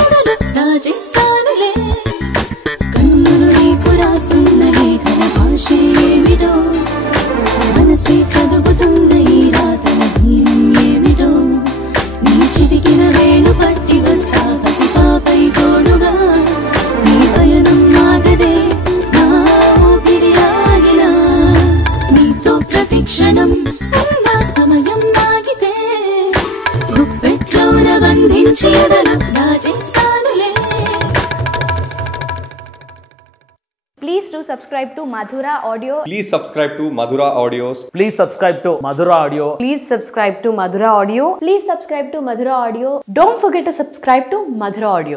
ఎదలు దాచేస్తానులే కన్నులు నీకు రాస్తున్న లేఖల భాష ఏమిటో మనసే చదువుతున్న ఈ రాతల ధీరం ఏమిటో నీ చిటికిన వేలు పట్టి వస్తా పసిపాపై తోడుగా నీ పయనం ఆగదే నా ఊపిరి ఆగినా నీతో ప్రతి క్షణం ఉన్న సమయం ఆగితే గుప్పెట్లోన బంధించి ఎదలు దాచేస్తానులే. Please do subscribe to Madhura Audio. Please subscribe to Madhura Audios. Please subscribe to Madhura Audio. Please subscribe to Madhura Audio. Please subscribe to Madhura Audio. Don't forget to subscribe to Madhura Audio.